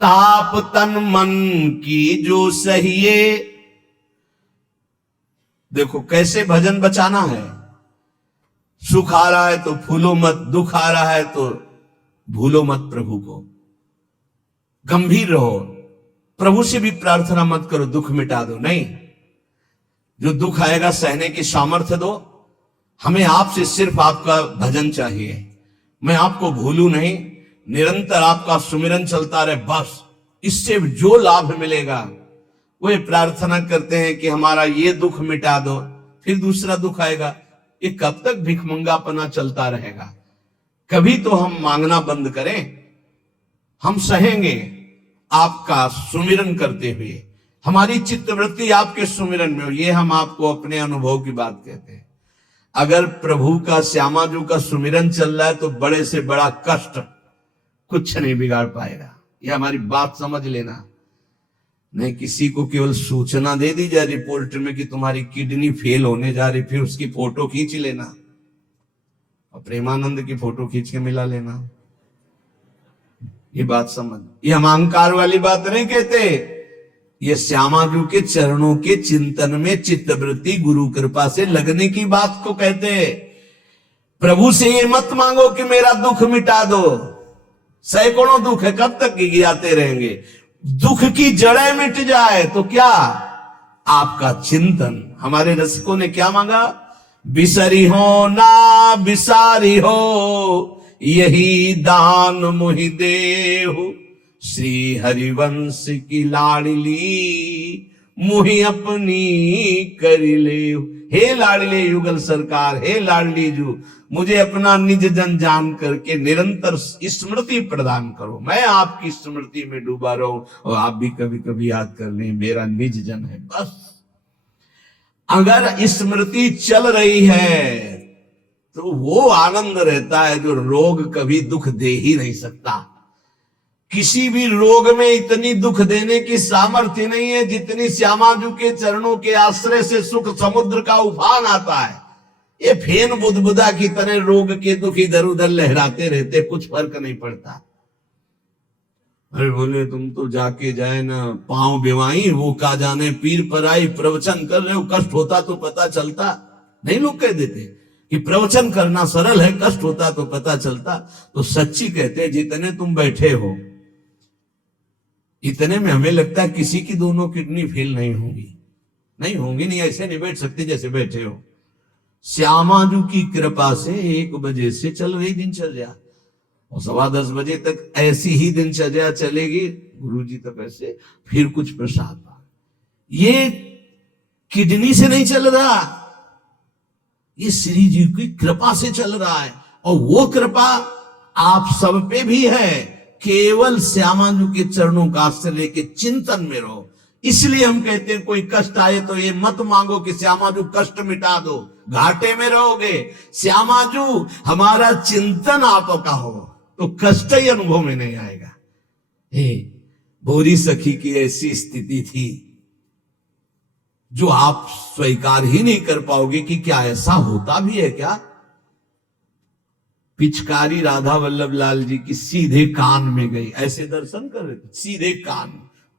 ताप तन मन की जो सहिए। देखो कैसे भजन बचाना है। सुख आ रहा है तो फूलो मत, दुख आ रहा है तो भूलो मत प्रभु को। गंभीर रहो, प्रभु से भी प्रार्थना मत करो दुख मिटा दो, नहीं। जो दुख आएगा सहने की सामर्थ्य दो। हमें आपसे सिर्फ आपका भजन चाहिए। मैं आपको भूलू नहीं, निरंतर आपका सुमिरन चलता रहे, बस इससे जो लाभ मिलेगा। वे प्रार्थना करते हैं कि हमारा ये दुख मिटा दो, फिर दूसरा दुख आएगा। ये कब तक भिखमंगापना चलता रहेगा। कभी तो हम मांगना बंद करें। हम सहेंगे आपका सुमिरन करते हुए, हमारी चित्तवृत्ति आपके सुमिरन में हो। ये हम आपको अपने अनुभव की बात कहते हैं। अगर प्रभु का, श्यामाजू का सुमिरन चल रहा है तो बड़े से बड़ा कष्ट कुछ नहीं बिगाड़ पाएगा। ये हमारी बात समझ लेना। नहीं किसी को केवल सूचना दे दी जाए रिपोर्ट में कि तुम्हारी किडनी फेल होने जा रही, फिर उसकी फोटो खींच लेना और प्रेमानंद की फोटो खींच के मिला लेना। ये बात समझ। ये हम अहंकार वाली बात नहीं कहते। ये श्यामाजू के चरणों के चिंतन में चित्तवृत्ति गुरु कृपा से लगने की बात को कहते हैं। प्रभु से ये मत मांगो कि मेरा दुख मिटा दो। सैकड़ों दुख है, कब तक गिराते रहेंगे। दुख की जड़ें मिट जाए तो क्या, आपका चिंतन। हमारे रसिकों ने क्या मांगा, बिसरी हो ना बिसारी हो, यही दान मुहि देहु। श्री हरिवंश की लाडली मुहि अपनी करी ले। हे लाडले युगल सरकार, हे लाडली जू, मुझे अपना निज जन जान करके निरंतर स्मृति प्रदान करो। मैं आपकी स्मृति में डूबा रहूं और आप भी कभी कभी याद कर लें मेरा निज जन है। बस अगर स्मृति चल रही है तो वो आनंद रहता है जो रोग कभी दुख दे ही नहीं सकता। किसी भी रोग में इतनी दुख देने की सामर्थ्य नहीं है जितनी श्यामाजू के चरणों के आश्रय से सुख समुद्र का उफान आता है। ये फेन बुदबुदा की तरह रोग के दुख इधर उधर लहराते रहते, कुछ फर्क नहीं पड़ता। अरे बोले तुम तो जाके जाए ना पांव बेवाई, वो का जाने पीर पर आई, प्रवचन कर रहे हो, कष्ट होता तो पता चलता। नहीं लोग कह देते कि प्रवचन करना सरल है, कष्ट होता तो पता चलता। तो सच्ची कहते जितने तुम बैठे हो इतने में हमें लगता है किसी की दोनों किडनी फेल नहीं होंगी। नहीं ऐसे नहीं बैठ सकते जैसे बैठे हो। श्यामाजू की कृपा से 1 बजे से चल रही दिनचर्या और 10:15 बजे तक ऐसी ही दिनचर्या चलेगी। गुरुजी तक ऐसे, फिर कुछ प्रसाद। ये किडनी से नहीं चल रहा, ये श्री जी की कृपा से चल रहा है। और वो कृपा आप सब पे भी है। केवल श्यामाजू के चरणों का आश्रय लेके चिंतन में रहो। इसलिए हम कहते हैं कोई कष्ट आए तो ये मत मांगो कि श्यामाजू कष्ट मिटा दो, घाटे में रहोगे। श्यामाजू हमारा चिंतन आपका हो तो कष्ट ही अनुभव में नहीं आएगा। हे भोरी सखी की ऐसी स्थिति थी जो आप स्वीकार ही नहीं कर पाओगे कि क्या ऐसा होता भी है क्या। पिचकारी राधा वल्लभ लाल जी की सीधे कान में गई, ऐसे दर्शन कर रहे थे, सीधे कान,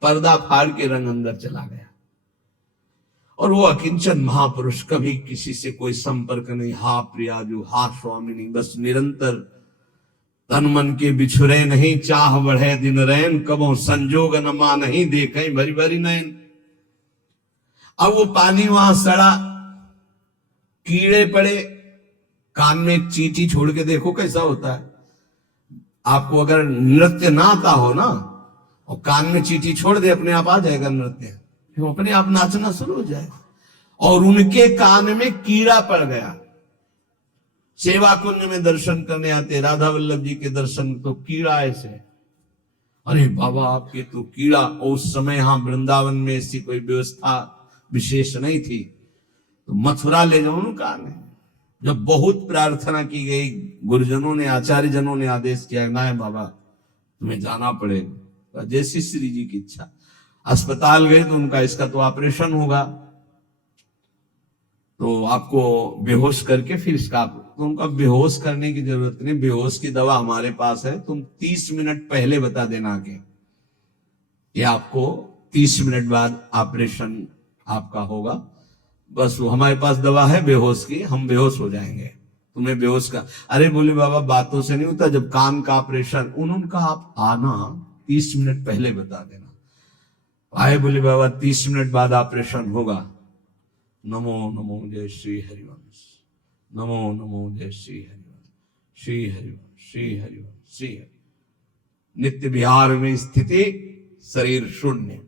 पर्दा फाड़ के रंग अंदर चला गया। और वो अकिंचन महापुरुष, कभी किसी से कोई संपर्क नहीं। हा प्रियाजू, हा स्वामिनी, बस निरंतर तन मन के बिछुरे नहीं, चाह बढ़े दिन रैन, कबो संजोग न मा नहीं, देखें भरी भरी नैन। अब वो पानी वहां सड़ा, कीड़े पड़े, कान में एक चींटी छोड़ के देखो कैसा होता है। आपको अगर नृत्य ना आता हो ना और कान में चींटी छोड़ दे, अपने आप आ जाएगा नृत्य, अपने आप नाचना शुरू हो जाएगा। और उनके कान में कीड़ा पड़ गया। सेवा कुंज में दर्शन करने आते राधा वल्लभ जी के दर्शन, तो कीड़ा ऐसे, अरे बाबा आपके तो कीड़ा। और उस समय यहां वृंदावन में ऐसी कोई व्यवस्था विशेष नहीं थी, तो मथुरा ले जाओ उनका। जब बहुत प्रार्थना की गई, गुरुजनों ने, आचार्य जनों ने आदेश किया, ना है बाबा तुम्हें जाना पड़ेगा, जैसी श्री जी की इच्छा। अस्पताल गए तो उनका इसका तो ऑपरेशन होगा, तो आपको बेहोश करके फिर इसका, तो उनका बेहोश करने की जरूरत नहीं, बेहोश की दवा हमारे पास है, तुम 30 मिनट पहले बता देना आके। ये आपको 30 मिनट बाद ऑपरेशन आपका होगा। बस वो हमारे पास दवा है बेहोश की, हम बेहोश हो जाएंगे, तुम्हें बेहोश का। अरे बोले बाबा बातों से नहीं होता, जब कान का ऑपरेशन, उनका आप आना 30 मिनट पहले बता देना। आए बोले बाबा 30 मिनट बाद ऑपरेशन होगा। नमो नमो जय श्री हरिवंश, नमो नमो जय श्री हरिवंश, श्री हरिवंश, श्री हरिवंश, श्री हरि। नित्य विहार में स्थिति, शरीर शून्य,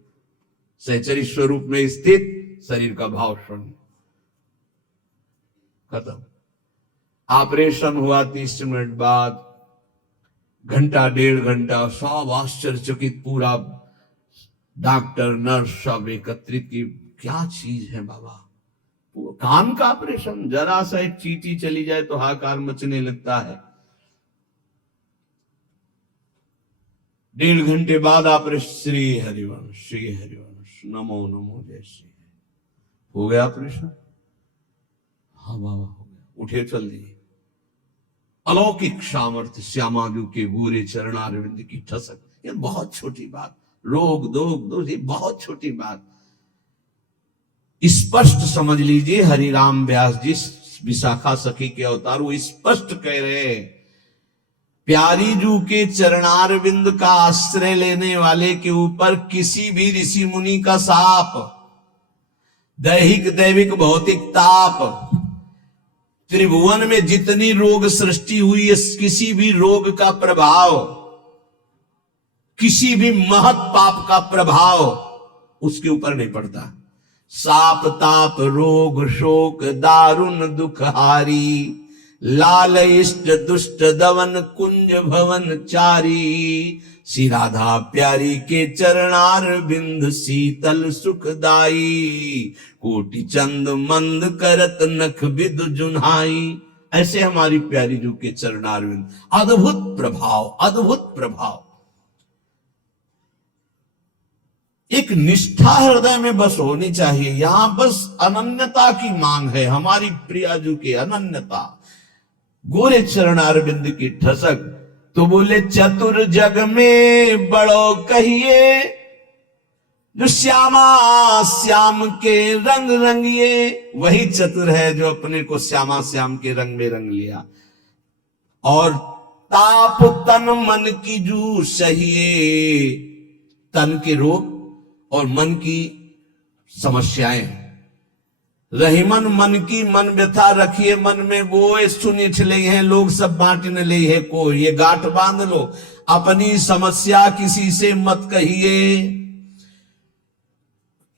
सहचरी स्वरूप में स्थित, शरीर का भाव शून्य, खत्म। ऑपरेशन हुआ 30 मिनट बाद, घंटा 1.5 घंटा सब आश्चर्यचकित, पूरा डॉक्टर नर्स सब एकत्रित की, क्या चीज है बाबा। कान का ऑपरेशन, जरा सा एक चींटी चली जाए तो हाहाकार मचने लगता है। 1.5 घंटे बाद ऑपरेशन, श्री हरिवंश, श्री हरिवंश, नमो नमो जय श्री। हो गया ऑपरेशन? हाँ बाबा हो गया, उठे चल दिए। अलौकिक सामर्थ्य, श्यामाजू के गोरे चरणारविंद की ठसक। ये बहुत छोटी बात, रोग दोग ये बहुत छोटी बात, स्पष्ट समझ लीजिए। हरिराम व्यास जी विशाखा सखी के अवतार, वो स्पष्ट कह रहे हैं, प्यारी जू के चरणारविंद का आश्रय लेने वाले के ऊपर किसी भी ऋषि मुनि का शाप, दैहिक दैविक भौतिक ताप, त्रिभुवन में जितनी रोग सृष्टि हुई है, किसी भी रोग का प्रभाव, किसी भी महत पाप का प्रभाव उसके ऊपर नहीं पड़ता। साप ताप रोग शोक दारुण दुखहारी, लाल इष्ट दुष्ट दवन कुंज भवन चारी, श्री राधा प्यारी के चरणार बिंद शीतल सुखदाई, कोटि चंद मंद करत नख विद जुन्हाई। ऐसे हमारी प्यारी जू के चरणार बिंद, अद्भुत प्रभाव, अद्भुत प्रभाव। एक निष्ठा हृदय में बस होनी चाहिए, यहां बस अनन्यता की मांग है, हमारी प्रियाजू के अनन्यता, गोरे चरणारविंद की ठसक। तो बोले चतुर जग में बड़ो कहिए, जो श्यामा श्याम के रंग रंगिए। वही चतुर है जो अपने को श्यामा श्याम के रंग में रंग लिया। और ताप तन मन की जू सहिए, तन के रोग और मन की समस्याएं। रहीमन मन की मन व्यथा रखिए मन में, गोए सुनी छिले हैं लोग सब बांटने ले है को। ये गांठ बांध लो, अपनी समस्या किसी से मत कहिए।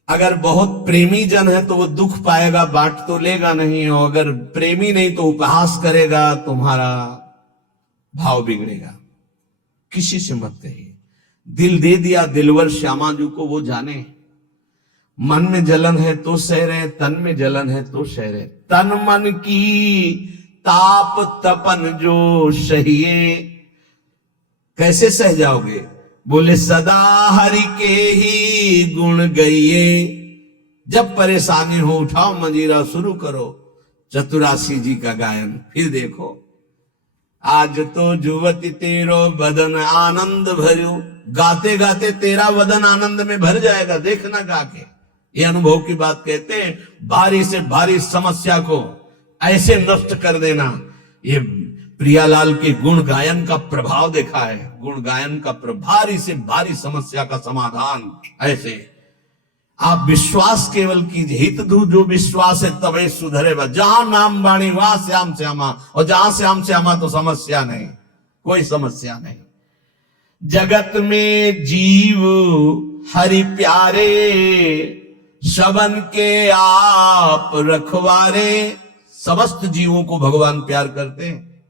अगर बहुत प्रेमी जन है तो वो दुख पाएगा, बांट तो लेगा नहीं, और अगर प्रेमी नहीं तो उपहास करेगा, तुम्हारा भाव बिगड़ेगा। किसी से मत कहिए। दिल दे दिया दिलवर श्यामाजू को, वो जाने। मन में जलन है तो सह रहे, तन में जलन है तो सह रहे। तन मन की ताप तपन जो सहिए, कैसे सह जाओगे? बोले सदा हरि के ही गुण गइए। जब परेशानी हो उठाओ मंजीरा, शुरू करो चतुरासी जी का गायन। फिर देखो, आज तो जुवती तेरो बदन आनंद भर्यो। गाते गाते तेरा बदन आनंद में भर जाएगा, देखना गा के। ये अनुभव की बात कहते हैं। भारी से भारी समस्या को ऐसे नष्ट कर देना, ये प्रियालाल के गुण गायन का प्रभाव देखा है। गुण गायन का भारी से भारी समस्या का समाधान ऐसे। आप विश्वास केवल कीजिए, हित दू जो विश्वास है तबे सुधरे। जहां नाम बाणी वहां श्याम श्यामा, और जहां श्याम श्यामा तो समस्या नहीं, कोई समस्या नहीं। जगत में जीव हरि प्यारे, सबन के आप रखवारे। समस्त जीवों को भगवान प्यार करते हैं,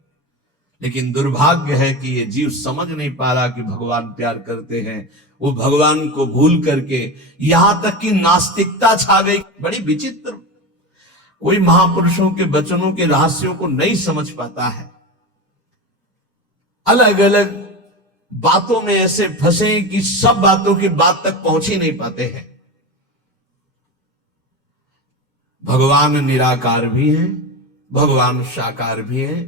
लेकिन दुर्भाग्य है कि ये जीव समझ नहीं पा रहा कि भगवान प्यार करते हैं। वो भगवान को भूल करके यहां तक कि नास्तिकता छा गई। बड़ी विचित्र, कोई महापुरुषों के वचनों के रहस्यों को नहीं समझ पाता है। अलग अलग बातों में ऐसे फंसे कि सब बातों की बात तक पहुंच ही नहीं पाते हैं। भगवान निराकार भी हैं, भगवान साकार भी हैं,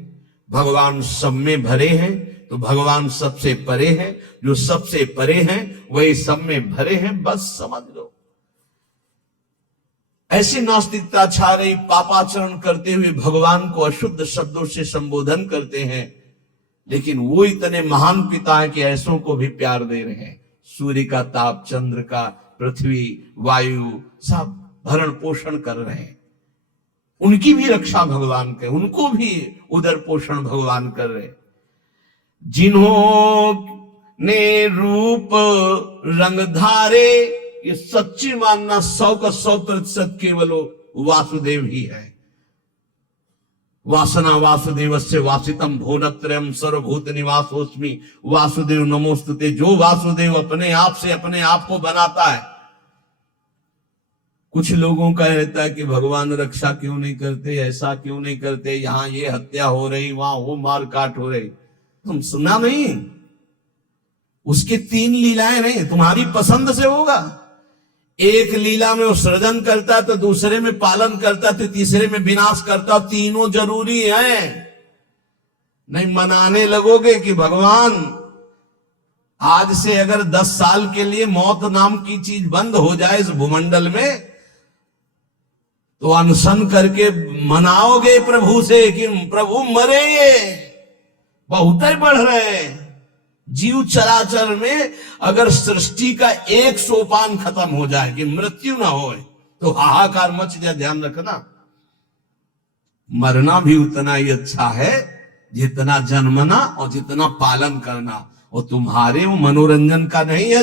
भगवान सब में भरे हैं। तो भगवान सबसे परे हैं, जो सबसे परे हैं वही सब में भरे हैं, बस समझ लो। ऐसी नास्तिकता छा रही, पापाचरण करते हुए भगवान को अशुद्ध शब्दों से संबोधन करते हैं, लेकिन वो इतने महान पिता है कि ऐसों को भी प्यार दे रहे हैं। सूर्य का ताप, चंद्र का, पृथ्वी, वायु, सब भरण पोषण कर रहे हैं। उनकी भी रक्षा भगवान करे, उनको भी उदर पोषण भगवान कर रहे। जिन्होंने रूप रंग धारे, ये सच्ची मानना 100 का 100% केवल वासुदेव ही है। वासना वासुदेवस्य वासितम भुवनत्रयम् सर्वभूत निवासोस्मि वासुदेव नमोस्तुते। जो वासुदेव अपने आप से अपने आप को बनाता है। कुछ लोगों का रहता है कि भगवान रक्षा क्यों नहीं करते, ऐसा क्यों नहीं करते, यहां ये हत्या हो रही, वहां वो मार काट हो रही। तुम सुना नहीं? उसकी 3 लीलाएं नहीं, तुम्हारी पसंद से होगा। एक लीला में वो सृजन करता, तो दूसरे में पालन करता, तो तीसरे में विनाश करता। तीनों जरूरी हैं। नहीं मनाने लगोगे कि भगवान आज से अगर 10 साल के लिए मौत नाम की चीज बंद हो जाए इस भूमंडल में, तो अनशन करके मनाओगे प्रभु से कि प्रभु मरे, ये बहुत ही बढ़ रहे हैं। जीव चराचर में अगर सृष्टि का एक सोपान खत्म हो जाए कि मृत्यु ना हो, तो हाहाकार मच जाए। ध्यान रखना, मरना भी उतना ही अच्छा है जितना जन्मना और जितना पालन करना। वो तुम्हारे वो मनोरंजन का नहीं है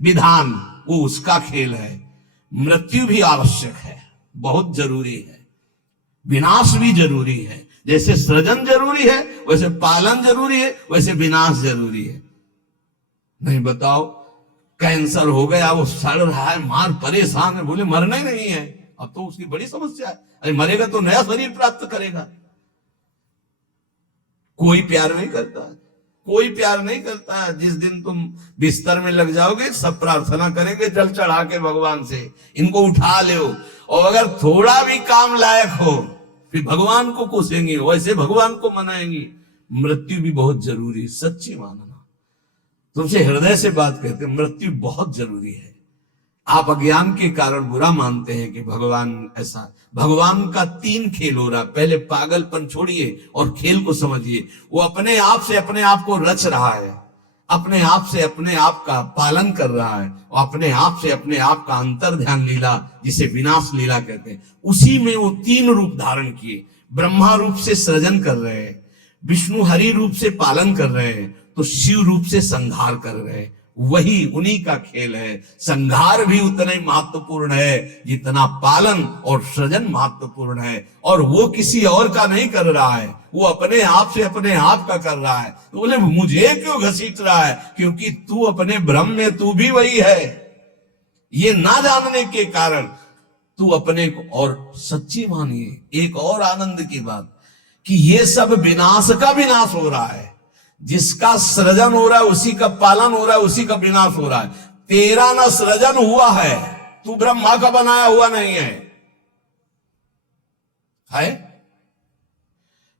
विधान, वो उसका खेल है। मृत्यु भी आवश्यक है, बहुत जरूरी है। विनाश भी जरूरी है। जैसे सृजन जरूरी है, वैसे पालन जरूरी है, वैसे विनाश जरूरी है। नहीं बताओ, कैंसर हो गया, वो सड़ रहा है, मार परेशान है, बोले मरना ही नहीं है। अब तो उसकी बड़ी समस्या है। अरे मरेगा तो नया शरीर प्राप्त करेगा। कोई प्यार नहीं करता, कोई प्यार नहीं करता। जिस दिन तुम बिस्तर में लग जाओगे, सब प्रार्थना करेंगे जल चढ़ा के भगवान से, इनको उठा लो। और अगर थोड़ा भी काम लायक हो, फिर भगवान को कोसेंगे, वैसे भगवान को मनाएंगे। मृत्यु भी बहुत जरूरी है, सच्ची मानना। तुमसे हृदय से बात कहते हैं, मृत्यु बहुत जरूरी है। आप अज्ञान के कारण बुरा मानते हैं कि भगवान ऐसा। भगवान का 3 खेल हो रहा। पहले पागलपन छोड़िए और खेल को समझिए। वो अपने आप से अपने आप को रच रहा है, अपने आप से अपने आप का पालन कर रहा है, और अपने आप से अपने आप का अंतर ध्यान लीला, जिसे विनाश लीला कहते हैं, उसी में वो 3 रूप धारण किए। ब्रह्मा रूप से सृजन कर रहे हैं, विष्णु हरि रूप से पालन कर रहे हैं, तो शिव रूप से संहार कर रहे हैं। वही उन्हीं का खेल है। संहार भी उतना ही महत्वपूर्ण है जितना पालन और सृजन महत्वपूर्ण है। और वो किसी और का नहीं कर रहा है, वो अपने आप से अपने आप का कर रहा है। तो बोले मुझे क्यों घसीट रहा है? क्योंकि तू अपने ब्रह्म में तू भी वही है। ये ना जानने के कारण तू अपने को, और सच्ची मानिए एक और आनंद की बात, कि ये सब विनाश का विनाश हो रहा है। जिसका सृजन हो रहा है उसी का पालन हो रहा है, उसी का विनाश हो रहा है। तेरा ना सृजन हुआ है, तू ब्रह्मा का बनाया हुआ नहीं है?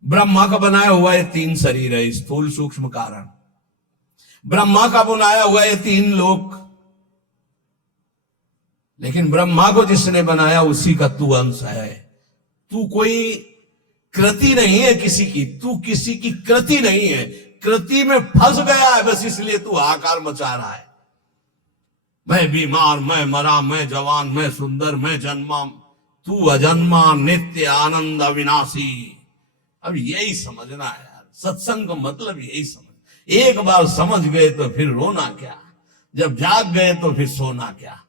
ब्रह्मा का बनाया हुआ ये 3 शरीर है, स्थूल सूक्ष्म कारण। ब्रह्मा का बनाया हुआ ये 3 लोक। लेकिन ब्रह्मा को जिसने बनाया उसी का तू अंश है। तू कोई कृति नहीं है किसी की, तू किसी की कृति नहीं है। कृति में फंस गया है बस, इसलिए तू हाहाकार मचा रहा है। मैं बीमार, मैं मरा, मैं जवान, मैं सुंदर, मैं जन्मा। तू अजन्मा, नित्य, आनंद, अविनाशी। अब यही समझना है यार, सत्संग का मतलब यही समझ। एक बार समझ गए तो फिर रोना क्या, जब जाग गए तो फिर सोना क्या,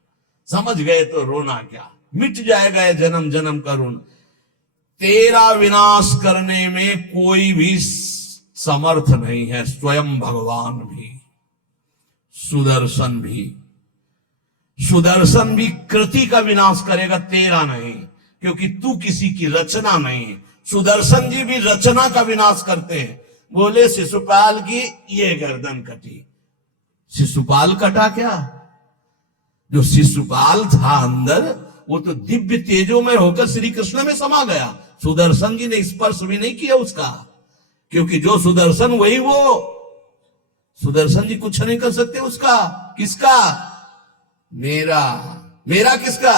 समझ गए तो रोना क्या। मिट जाएगा ये जन्म जन्म का ऋण। तेरा विनाश करने में कोई भी समर्थ नहीं है। स्वयं भगवान भी, सुदर्शन भी। सुदर्शन भी कृति का विनाश करेगा, तेरा नहीं, क्योंकि तू किसी की रचना नहीं है। सुदर्शन जी भी रचना का विनाश करते हैं। बोले शिशुपाल की ये गर्दन कटी, शिशुपाल कटा क्या? जो शिशुपाल था अंदर, वो तो दिव्य तेजो में होकर श्री कृष्ण में समा गया। सुदर्शन जी ने स्पर्श भी नहीं किया उसका, क्योंकि जो सुदर्शन वही वो। सुदर्शन जी कुछ नहीं कर सकते उसका। किसका? मेरा। मेरा किसका?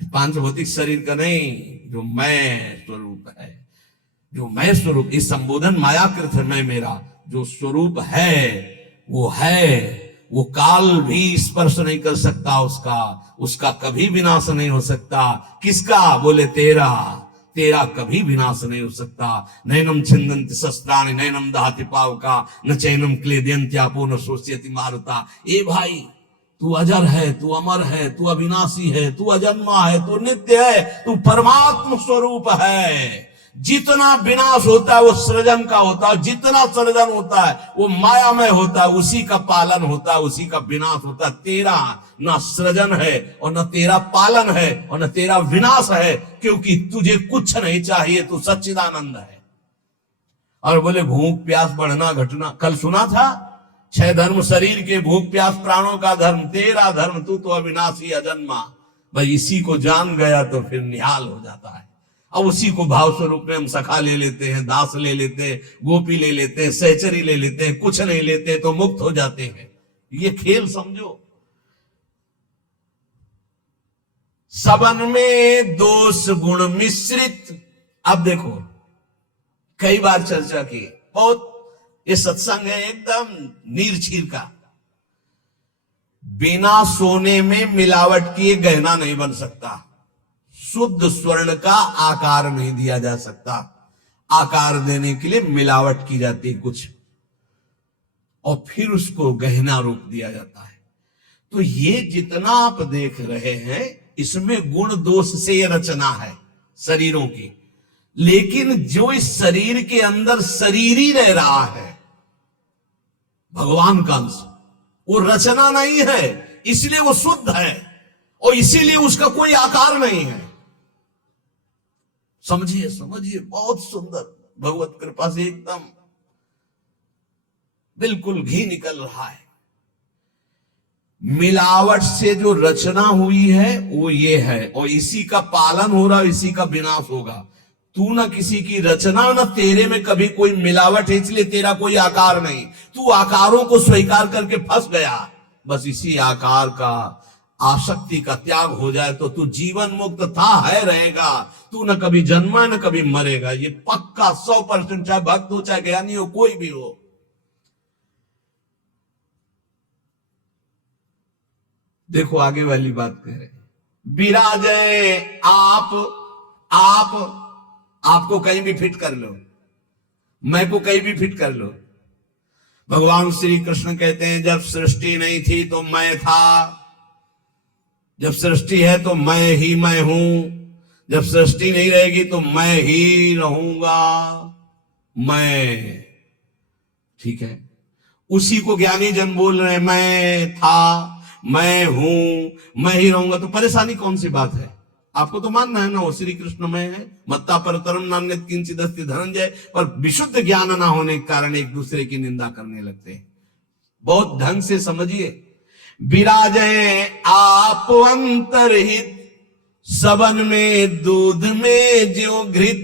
पांच भौतिक शरीर का नहीं, जो मैं स्वरूप है, जो मैं स्वरूप। इस संबोधन मायाकृत है मैं मेरा, जो स्वरूप है वो काल भी स्पर्श नहीं कर सकता उसका, उसका कभी विनाश नहीं हो सकता। किसका? बोले तेरा। तेरा कभी विनाश नहीं हो सकता। नैनम छिन्दन्ति शस्त्राणि नैनम दहति पावका न चैनम क्लेदयन्त्यापो न शोष्यति मारुता। ए भाई, तू अजर है, तू अमर है, तू अविनाशी है, तू अजन्मा है, तू नित्य है, तू परमात्म स्वरूप है। जितना विनाश होता है वो सृजन का होता है, जितना सृजन होता है वो मायामय होता है, उसी का पालन होता है, उसी का विनाश होता है। तेरा ना सृजन है और न तेरा पालन है और न तेरा विनाश है, क्योंकि तुझे कुछ नहीं चाहिए, तू सच्चिदानंद है। और बोले भूख प्यास बढ़ना घटना, कल सुना था 6 धर्म शरीर के, भूख प्यास प्राणों का धर्म, तेरा धर्म तू तो अविनाशी अजन्मा। भाई इसी को जान गया तो फिर निहाल हो जाता है। अब उसी को भाव स्वरूप में हम सखा ले लेते हैं, दास ले लेते हैं, गोपी ले लेते हैं, सहचरी ले लेते हैं, कुछ नहीं लेते तो मुक्त हो जाते हैं। ये खेल समझो। सबन में दोष गुण मिश्रित। अब देखो, कई बार चर्चा की, बहुत ये सत्संग है एकदम नीरछीर का। बिना सोने में मिलावट किए गहना नहीं बन सकता। शुद्ध स्वर्ण का आकार नहीं दिया जा सकता। आकार देने के लिए मिलावट की जाती है कुछ, और फिर उसको गहना रूप दिया जाता है। तो ये जितना आप देख रहे हैं, इसमें गुण दोष से ये रचना है शरीरों की। लेकिन जो इस शरीर के अंदर शरीर ही रह रहा है, भगवान का अंश, वो रचना नहीं है, इसलिए वो शुद्ध है और इसीलिए उसका कोई आकार नहीं है। समझिए समझिए, बहुत सुंदर, भगवत कृपा से एकदम बिल्कुल घी निकल रहा है। मिलावट से जो रचना हुई है वो ये है, और इसी का पालन हो रहा है, इसी का विनाश होगा। तू ना किसी की रचना, ना तेरे में कभी कोई मिलावट है, इसलिए तेरा कोई आकार नहीं। तू आकारों को स्वीकार करके फंस गया। बस इसी आकार का, आसक्ति का त्याग हो जाए तो तू जीवन मुक्त था, है, रहेगा। तू न कभी जन्मा न कभी मरेगा, ये पक्का 100%। चाहे भक्त हो चाहे ज्ञानी हो, कोई भी हो। देखो आगे वाली बात कह रहे, विराजय आपको कहीं भी फिट कर लो, मैं को कहीं भी फिट कर लो। भगवान श्री कृष्ण कहते हैं, जब सृष्टि नहीं थी तो मैं था, जब सृष्टि है तो मैं ही मैं हूं, जब सृष्टि नहीं रहेगी तो मैं ही रहूंगा। मैं, ठीक है, उसी को ज्ञानी जन बोल रहे हैं, मैं था, मैं हूं, मैं ही रहूंगा। तो परेशानी कौन सी बात है? आपको तो मानना है ना वो श्री कृष्ण में है, मत्ता परतरम नान्यत् किंचित् अस्ति धनंजय। पर विशुद्ध ज्ञान ना होने के कारण एक दूसरे की निंदा करने लगते हैं। बहुत ढंग से समझिए, विराजय आप अंतरहित, सबन में दूध में ज्यों घृत।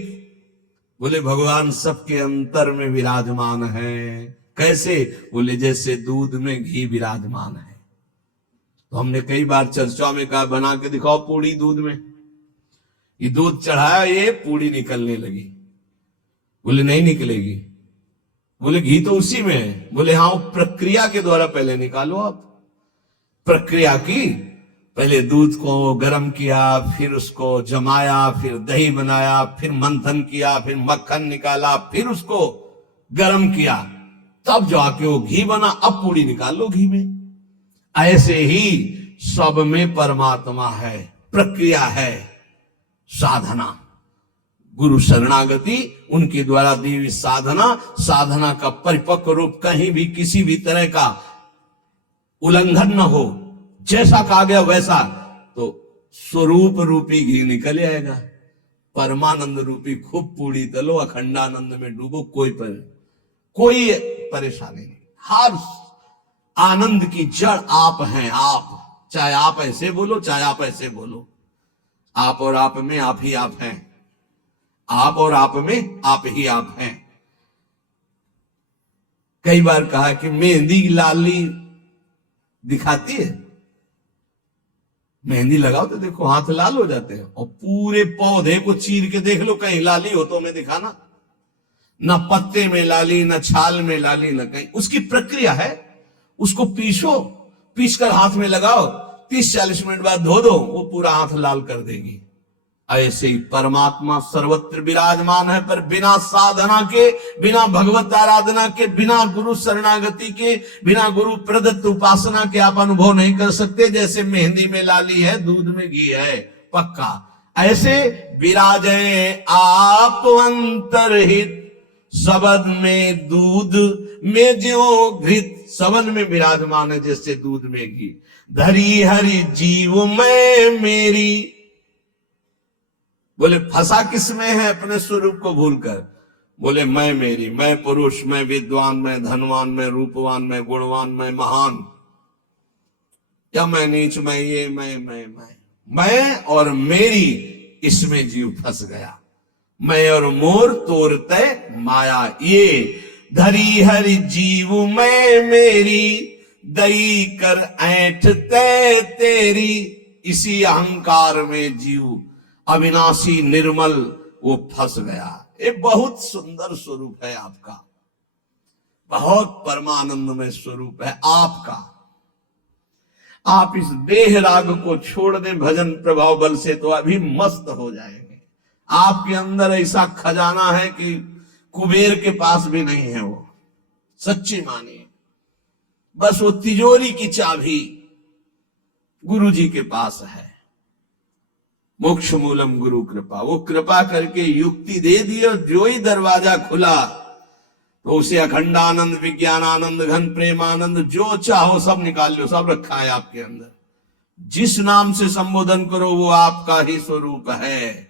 बोले भगवान सबके अंतर में विराजमान है। कैसे? बोले जैसे दूध में घी विराजमान है। तो हमने कई बार चर्चा में कहा, बना के दिखाओ पूड़ी दूध में। ये दूध चढ़ाया, ये पूड़ी निकलने लगी। बोले नहीं निकलेगी। बोले घी तो उसी में है। बोले हाँ, प्रक्रिया के द्वारा पहले निकालो आप। प्रक्रिया की, पहले दूध को गर्म किया, फिर उसको जमाया, फिर दही बनाया, फिर मंथन किया, फिर मक्खन निकाला, फिर उसको गर्म किया, तब जाके वो घी बना। अब पूड़ी निकाल लो घी में। ऐसे ही सब में परमात्मा है, प्रक्रिया है, साधना, गुरु शरणागति, उनके द्वारा दी हुई साधना, साधना का परिपक्व रूप कहीं भी किसी भी तरह का उल्लंघन न हो, जैसा कहा गया वैसा, तो स्वरूप रूपी घी निकल आएगा। परमानंद रूपी खूब पूड़ी तलो, अखंडानंद में डूबो, कोई परेशानी नहीं। हर आनंद की जड़ आप हैं। आप, चाहे आप ऐसे बोलो चाहे आप ऐसे बोलो, आप और आप में आप ही आप हैं। आप और आप में आप ही आप हैं। कई बार कहा कि मेहंदी लाली दिखाती है, मेहंदी लगाओ तो देखो हाथ लाल हो जाते हैं, और पूरे पौधे को चीर के देख लो कहीं लाली हो तो हमें दिखाना। ना पत्ते में लाली, ना छाल में लाली, ना कहीं। उसकी प्रक्रिया है, उसको पीसो, पीस कर हाथ में लगाओ, 30-40 मिनट बाद धो दो, वो पूरा हाथ लाल कर देगी। ऐसे ही परमात्मा सर्वत्र विराजमान है, पर बिना साधना के, बिना भगवत आराधना के, बिना गुरु शरणागति के, बिना गुरु प्रदत्त उपासना के आप अनुभव नहीं कर सकते। जैसे मेहंदी में लाली है, दूध में घी है, पक्का ऐसे विराजे आप अंतरहित, सबद में दूध में ज्यो घृत। सबद में विराजमान है जैसे दूध में घी। धरी हरि जीव में मेरी, बोले फंसा किसमें है अपने स्वरूप को भूलकर। बोले मैं मेरी, मैं पुरुष, मैं विद्वान, मैं धनवान, मैं रूपवान, मैं गुणवान, मैं महान, या मैं नीच, मैं ये, मैं और मेरी, इसमें जीव फंस गया। मैं और मोर तोरते माया ये, धरी हरि जीव में मेरी, दई कर ऐंठते तेरी। इसी अहंकार में जीव अविनाशी निर्मल वो फंस गया। एक बहुत सुंदर स्वरूप है आपका, बहुत परमानंदमय स्वरूप है आपका। आप इस देह राग को छोड़ दें भजन प्रभाव बल से तो अभी मस्त हो जाएंगे। आपके अंदर ऐसा खजाना है कि कुबेर के पास भी नहीं है वो, सच्ची मानिए। बस वो तिजोरी की चाबी गुरु जी के पास है। मोक्ष मूलम गुरु कृपा, वो कृपा करके युक्ति दे दी और जो ही दरवाजा खुला तो उसे अखंडानंद, विज्ञानानंद, घन प्रेमानंद, जो चाहो सब निकाल लो, सब रखा है आपके अंदर। जिस नाम से संबोधन करो वो आपका ही स्वरूप है।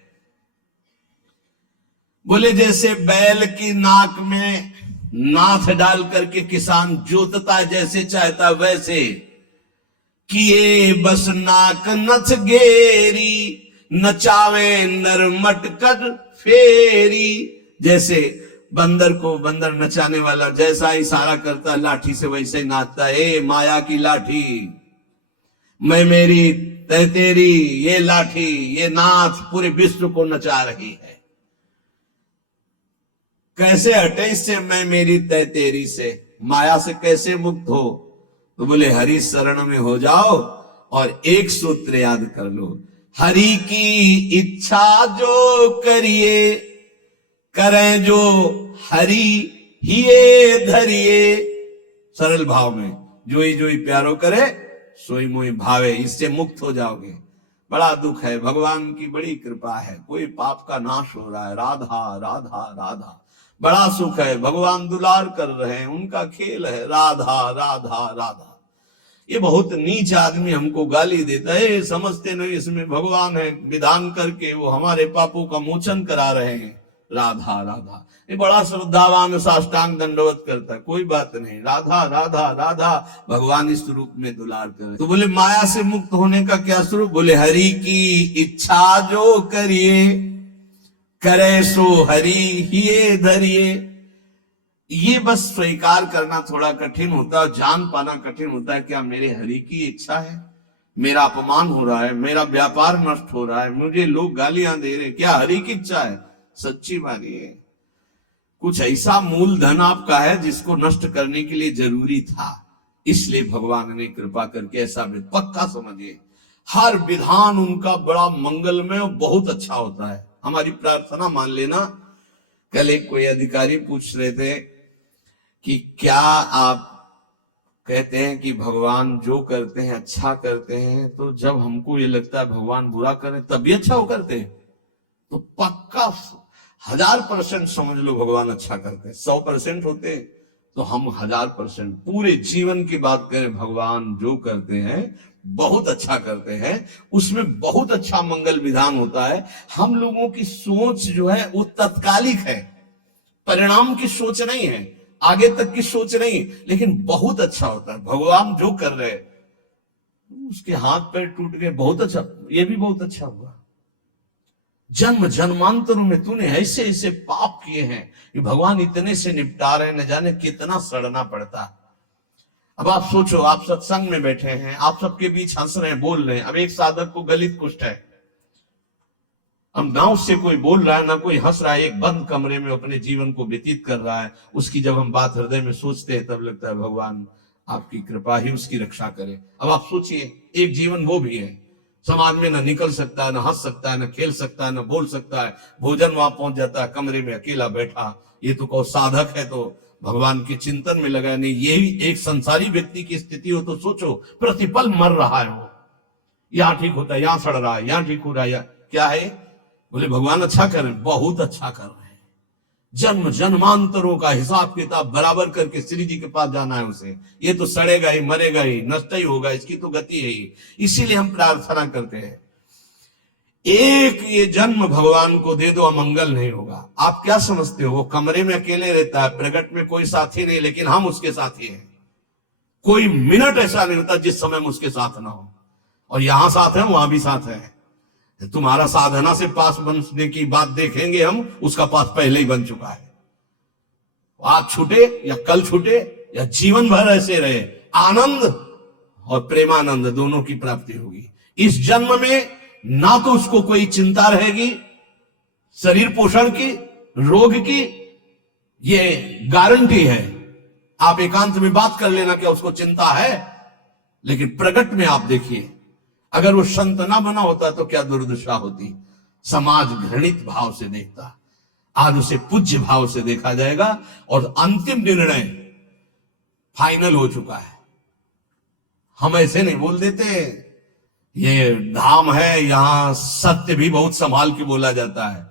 बोले जैसे बैल की नाक में नाथ डाल करके किसान जोतता जैसे चाहता वैसे, किए बस नाक नथ गेरी, नचावे नर मटकट फेरी। जैसे बंदर को बंदर नचाने वाला जैसा इशारा करता लाठी से वैसे ही नाचता है। माया की लाठी, मैं मेरी तै तेरी, ये लाठी, ये नाथ पूरे विश्व को नचा रही है। कैसे हटे इससे मैं मेरी तै तेरी से, माया से कैसे मुक्त हो? तो बोले हरि शरण में हो जाओ और एक सूत्र याद कर लो, हरि की इच्छा जो करिए, करें जो हरि हिये धरिए। सरल भाव में जो ही प्यारो करे सोई मोई भावे, इससे मुक्त हो जाओगे। बड़ा दुख है, भगवान की बड़ी कृपा है, कोई पाप का नाश हो रहा है। राधा राधा राधा, बड़ा सुख है, भगवान दुलार कर रहे हैं, उनका खेल है। राधा राधा राधा। ये बहुत नीच आदमी हमको गाली देता है, समझते नहीं इसमें भगवान है, विधान करके वो हमारे पापों का मोचन करा रहे हैं। राधा राधा, ये बड़ा श्रद्धावान साष्टांग दंडवत करता है, कोई बात नहीं। राधा राधा राधा, भगवान इस स्वरूप में दुलार कर। तो बोले माया से मुक्त होने का क्या स्वरूप? बोले हरि की इच्छा जो करिए, करे सो हरि हिये धरिए। ये बस स्वीकार करना थोड़ा कठिन होता है, जान पाना कठिन होता है। क्या मेरे हरि की इच्छा है? मेरा अपमान हो रहा है, मेरा व्यापार नष्ट हो रहा है, मुझे लोग गालियां दे रहे, क्या हरि की इच्छा है? सच्ची मानिए, कुछ ऐसा मूलधन आपका है जिसको नष्ट करने के लिए जरूरी था, इसलिए भगवान ने कृपा करके ऐसा पक्का समझिए। हर विधान उनका बड़ा मंगलमय और बहुत अच्छा होता है। हमारी प्रार्थना मान लेना। कल एक कोई अधिकारी पूछ रहे थे कि क्या आप कहते हैं कि भगवान जो करते हैं अच्छा करते हैं, तो जब हमको ये लगता है भगवान बुरा करें तब भी अच्छा वो करते हैं? तो पक्का 1000% समझ लो भगवान अच्छा करते हैं। 100% होते तो हम 1000% पूरे जीवन की बात करें, भगवान जो करते हैं बहुत अच्छा करते हैं, उसमें बहुत अच्छा मंगल विधान होता है। हम लोगों की सोच जो है वो तत्कालिक है, परिणाम की सोच नहीं है, आगे तक की सोच नहीं, लेकिन बहुत अच्छा होता है। भगवान जो कर रहे उसके हाथ पैर टूट गए, बहुत अच्छा, ये भी बहुत अच्छा हुआ। जन्म जन्मांतरों में तूने ऐसे ऐसे पाप किए हैं कि भगवान इतने से निपटा रहे, न जाने कितना सड़ना पड़ता। अब आप सोचो, आप सत्संग में बैठे हैं, आप सबके बीच हंस रहे हैं, बोल रहे हैं। अब एक साधक को गलित कुष्ठ है, अब ना उससे कोई बोल रहा है ना कोई हंस रहा है, एक बंद कमरे में अपने जीवन को व्यतीत कर रहा है। उसकी जब हम बात हृदय में सोचते हैं तब लगता है भगवान आपकी कृपा ही उसकी रक्षा करे। अब आप सोचिए, एक जीवन वो भी है, समाज में ना निकल सकता है, ना हंस सकता है, ना खेल सकता है, ना बोल सकता है, भोजन वहां पहुंच जाता है, कमरे में अकेला बैठा। ये तो कहो साधक है तो भगवान के चिंतन में लगा नहीं। यही एक संसारी व्यक्ति की स्थिति हो तो सोचो, प्रतिपल मर रहा है वो, यहां ठीक होता है, यहां सड़ रहा है, यहां ठीक हो रहा है, क्या है? बोले भगवान अच्छा कर रहे हैं, बहुत अच्छा कर रहे हैं। जन्म जन्मांतरों का हिसाब किताब बराबर करके श्री जी के पास जाना है उसे। ये तो सड़ेगा ही, मरेगा ही, नष्ट ही होगा, इसकी तो गति है ही। इसीलिए हम प्रार्थना करते हैं, एक ये जन्म भगवान को दे दो, अमंगल नहीं होगा। आप क्या समझते हो, वो कमरे में अकेले रहता है, प्रगट में कोई साथी नहीं, लेकिन हम उसके साथी हैं। कोई मिनट ऐसा नहीं होता जिस समय हम उसके साथ ना हो। और यहां साथ है, वहां भी साथ है। तुम्हारा साधना से पास बनने की बात देखेंगे हम, उसका पास पहले ही बन चुका है। आज छूटे या कल छूटे या जीवन भर ऐसे रहे, आनंद और प्रेमानंद दोनों की प्राप्ति होगी। इस जन्म में ना तो उसको कोई चिंता रहेगी शरीर पोषण की, रोग की, ये गारंटी है। आप एकांत में बात कर लेना क्या उसको चिंता है, लेकिन प्रगट में आप देखिए, अगर वो संत ना बना होता तो क्या दुर्दशा होती। समाज घृणित भाव से देखता, आज उसे पूज्य भाव से देखा जाएगा। और अंतिम निर्णय फाइनल हो चुका है। हम ऐसे नहीं बोल देते, ये धाम है, यहां सत्य भी बहुत संभाल के बोला जाता है।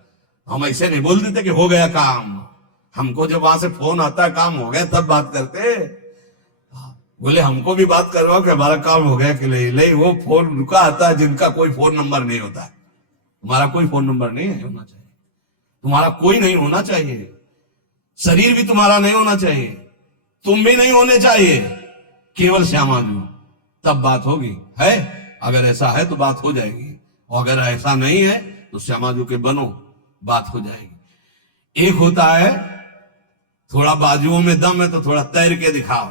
हम ऐसे नहीं बोल देते कि हो गया काम। हमको जब वहां से फोन आता है काम हो गया तब बात करते। बोले हमको भी बात करवाओ कि हमारा काम हो गया कि नहीं। वो फोन रुका आता है जिनका कोई फोन नंबर नहीं होता है। तुम्हारा कोई फोन नंबर नहीं होना चाहिए, तुम्हारा कोई नहीं होना चाहिए, शरीर भी तुम्हारा नहीं होना चाहिए, तुम भी नहीं होने चाहिए, केवल श्यामाजू, तब बात होगी। है अगर ऐसा है तो बात हो जाएगी, और अगर ऐसा नहीं है तो श्यामाजू के बनो, बात हो जाएगी। एक होता है थोड़ा बाजुओं में दम है तो थोड़ा तैर के दिखाओ।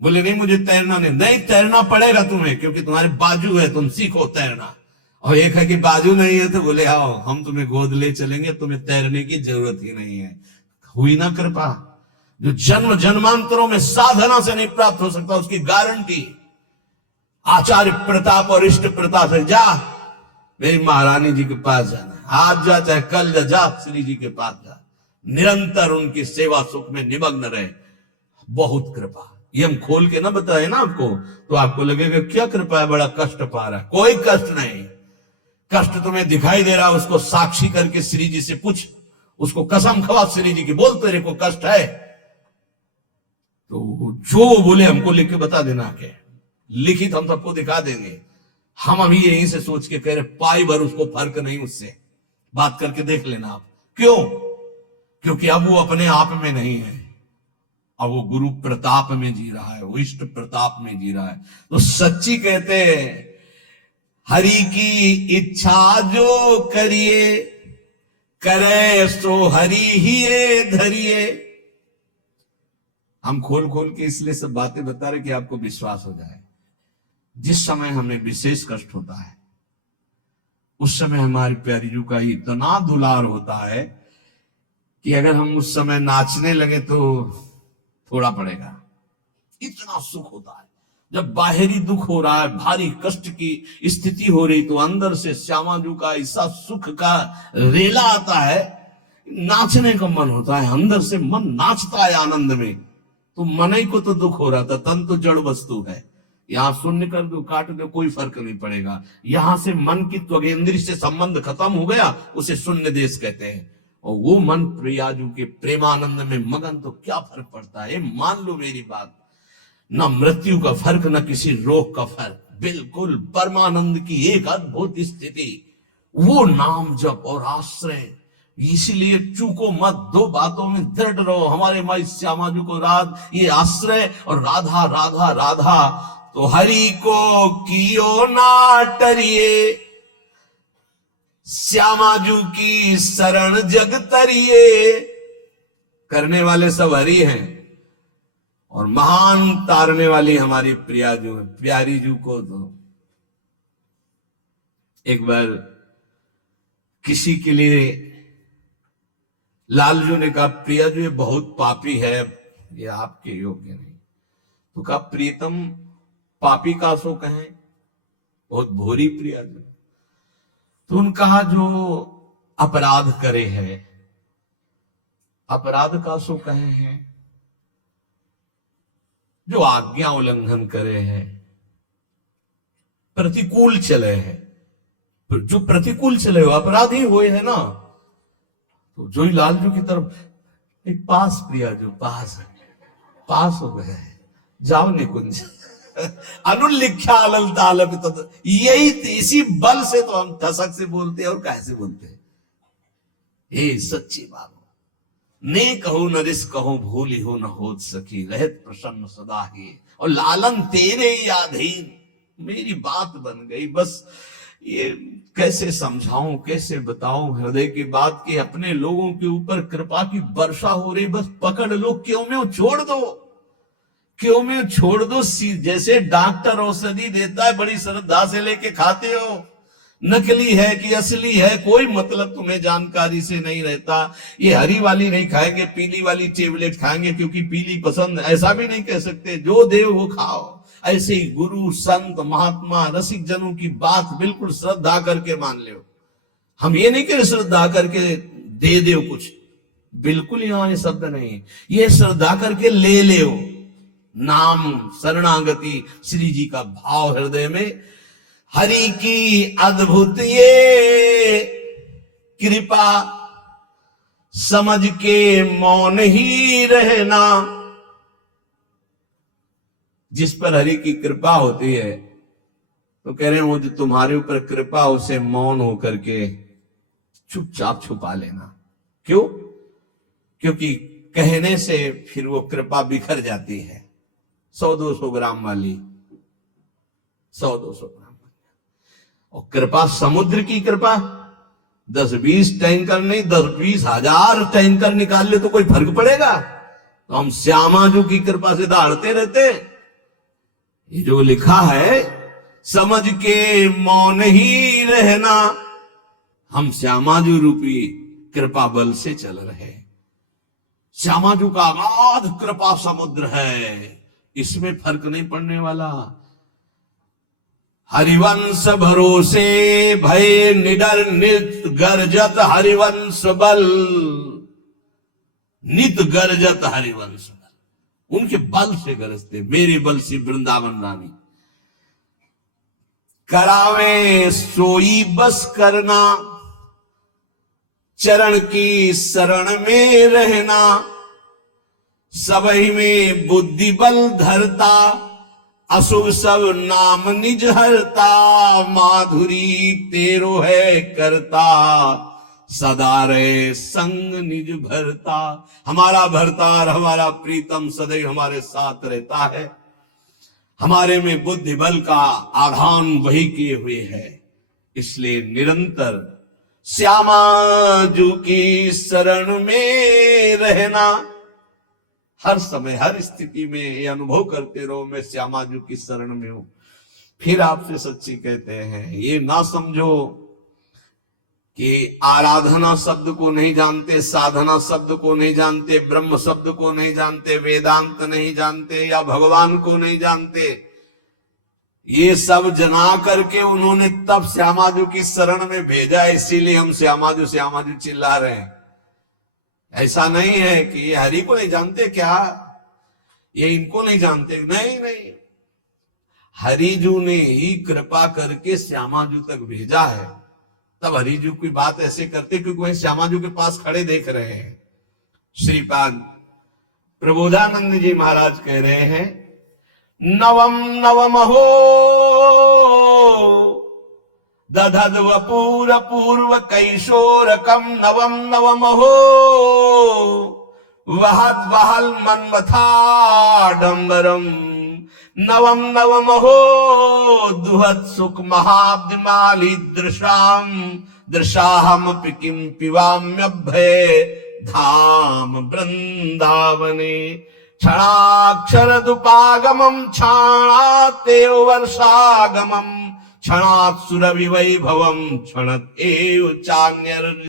बोले नहीं मुझे तैरना नहीं तैरना पड़ेगा तुम्हें, क्योंकि तुम्हारे बाजू है, तुम सीखो तैरना। और एक है कि बाजू नहीं है तो बोले आओ हम तुम्हें गोद ले चलेंगे, तुम्हें तैरने की जरूरत ही नहीं है। हुई ना कृपा। जो जन्म जन्मांतरों में साधना से नहीं प्राप्त हो सकता, उसकी गारंटी आचार्य प्रताप और इष्ट प्रताप से। जा मेरी महारानी जी के पास जाना, आज जा चाहे कल जा श्री जी के पास जा, निरंतर उनकी सेवा सुख में निमग्न रहे। बहुत कृपा। ये हम खोल के ना बताए ना आपको तो आपको लगेगा क्या कृपा है, बड़ा कष्ट पा रहा है। कोई कष्ट नहीं। कष्ट तुम्हें दिखाई दे रहा, उसको साक्षी करके श्री जी से पूछ, उसको कसम खवा श्री जी की, बोल तेरे को कष्ट है तो जो बोले हमको लिख के बता देना के, लिखित हम सबको दिखा देंगे। हम अभी यहीं से सोच के कह रहे पाई भर उसको फर्क नहीं, उससे बात करके देख लेना आप। क्यों? क्योंकि अब वो अपने आप में नहीं है, अब वो गुरु प्रताप में जी रहा है, वो इष्ट प्रताप में जी रहा है। तो सच्ची कहते हैं हरि की इच्छा जो करिए, करे सो हरि ही धरिए। हम खोल खोल के इसलिए सब बातें बता रहे कि आपको विश्वास हो जाए। जिस समय हमें विशेष कष्ट होता है उस समय हमारी प्यारी जू का इतना दुलार होता है कि अगर हम उस समय नाचने लगे तो थोड़ा पड़ेगा। इतना सुख होता है। जब बाहरी दुख हो रहा है, भारी कष्ट की स्थिति हो रही, तो अंदर से श्यामाजू का ऐसा सुख का रेला आता है, नाचने का मन होता है। अंदर से मन नाचता है आनंद में। तो मन ही को तो दुख हो रहा था, तन तो जड़ वस्तु है। यहां शून्य कर दो, काट दो, कोई फर्क नहीं पड़ेगा। यहां से मन की त्वगेंद्री से संबंध खत्म हो गया, उसे शून्य देश कहते हैं। और वो मन प्रियाजू के प्रेमानंद में मगन, तो क्या फर्क पड़ता है। मान लो मेरी बात, न मृत्यु का फर्क, न किसी रोग का फर्क, बिल्कुल परमानंद की एक अद्भुत स्थिति। वो नाम जप और आश्रय। इसलिए चूको मत, दो बातों में दृढ़ रहो। हमारे माई श्यामाजू को राध ये आश्रय और राधा राधा राधा, तो हरि को कियो ना टरिए। श्यामाजू की शरण जग तरिए, करने वाले सब हरि हैं और महान तारने वाली हमारी प्रियाजू है। प्यारी जू को तो एक बार किसी के लिए लालजू ने कहा, प्रियाजू ये बहुत पापी है, ये आपके योग्य नहीं। तो कहा, प्रीतम पापी का सो कहें, बहुत भोरी प्रियाजू। तो उन्होंने कहा, जो अपराध करे है, अपराध का सो कहे हैं, जो आज्ञा उल्लंघन करे है, प्रतिकूल चले है, जो प्रतिकूल चले हो अपराधी हुए है ना। तो जो ही लालजू की तरफ, एक पास प्रियाजू पास हो गए, जाओ निकुंज अनुल्लिख्या अलल तालप, यही इसी बल से तो हम ठसक से बोलते हैं और कैसे बोलते हैं। ये सच्ची बात, ने कहो न रिस कहो, भूली हो न हो सकी, रहत प्रसन्न सदा ही, और लालन तेरे याधीन, मेरी बात बन गई। बस ये कैसे समझाऊं, कैसे बताऊं हृदय की बात की, अपने लोगों के ऊपर कृपा की वर्षा हो रही, बस पकड़ लो, क्यों में छोड़ दो, क्यों में छोड़ दो। जैसे डॉक्टर औषधि देता है, बड़ी श्रद्धा से लेके खाते हो, नकली है कि असली है कोई मतलब तुम्हें जानकारी से नहीं रहता। ये हरी वाली नहीं खाएंगे, पीली वाली टेबलेट खाएंगे क्योंकि पीली पसंद, ऐसा भी नहीं कह सकते, जो दे वो खाओ। ऐसे ही गुरु संत महात्मा रसिक जनों की बात बिल्कुल श्रद्धा करके मान लो। हम ये नहीं कह श्रद्धा करके दे दो कुछ, बिल्कुल यहां ये शब्द नहीं, ये श्रद्धा करके ले लो। नाम शरणागति श्री जी का भाव हृदय में, हरि की अद्भुत ये कृपा, समझ के मौन ही रहना। जिस पर हरि की कृपा होती है तो कह रहे हैं, वो जो तुम्हारे ऊपर कृपा, उसे मौन होकर के चुपचाप छुपा लेना। क्यों? क्योंकि कहने से फिर वो कृपा बिखर जाती है। 100-200 ग्राम वाली, 100-200 ग्राम, और कृपा समुद्र की कृपा 10-20 टैंकर नहीं, 10-20 हजार टैंकर निकाल ले तो कोई फर्क पड़ेगा? तो हम श्यामाजू की कृपा से दहाड़ते रहते। ये जो लिखा है, समझ के मौन ही रहना, हम श्यामाजू रूपी कृपा बल से चल रहे। श्यामाजू का अगाध कृपा समुद्र है, इसमें फर्क नहीं पड़ने वाला। हरिवंश भरोसे भय निडर नित गर्जत हरिवंश बल, नित गर्जत हरिवंश बल, उनके बल से गरजते, मेरे बल से वृंदावन रानी। करावे सोई बस करना, चरण की शरण में रहना, सबही में बुद्धि बल धरता, अशुभ सब नाम निज हरता, माधुरी तेरो है करता, सदा रे संग निज भरता। हमारा भरतार, हमारा प्रीतम सदैव हमारे साथ रहता है, हमारे में बुद्धि बल का आधान वही किए हुए है। इसलिए निरंतर श्यामाजू की शरण में रहना, हर समय हर स्थिति में ये अनुभव करते रहो, मैं श्यामाजू की शरण में हूं। फिर आपसे सच्ची कहते हैं, ये ना समझो कि आराधना शब्द को नहीं जानते, साधना शब्द को नहीं जानते, ब्रह्म शब्द को नहीं जानते, वेदांत नहीं जानते, या भगवान को नहीं जानते। ये सब जना करके उन्होंने तब श्यामाजू की शरण में भेजा, इसीलिए हम श्यामाजू श्यामाजू चिल्ला रहे हैं। ऐसा नहीं है कि ये हरि को नहीं जानते क्या, ये इनको नहीं जानते, नहीं नहीं, हरिजू ने ही कृपा करके श्यामाजू तक भेजा है। तब हरिजू की बात ऐसे करते क्योंकि वह श्यामाजू के पास खड़े देख रहे हैं। श्रीपाद प्रबोधानंद जी महाराज कह रहे हैं, नवम नवम हो दधद वपूर पूर्व कैशोरकम, नवम नवम हो वहद वहल मन्मथा डंबरम, नवम नवम हो दुहत सुख महाब्दिमाली दृशाम दृशाहम किम पिवाम्यभय धाम वृंदावने क्षणाक्षरदुपागमं क्षणातेव वर्षागमं क्षणात् सुरभिवैभवं क्षणत् एव चान्यर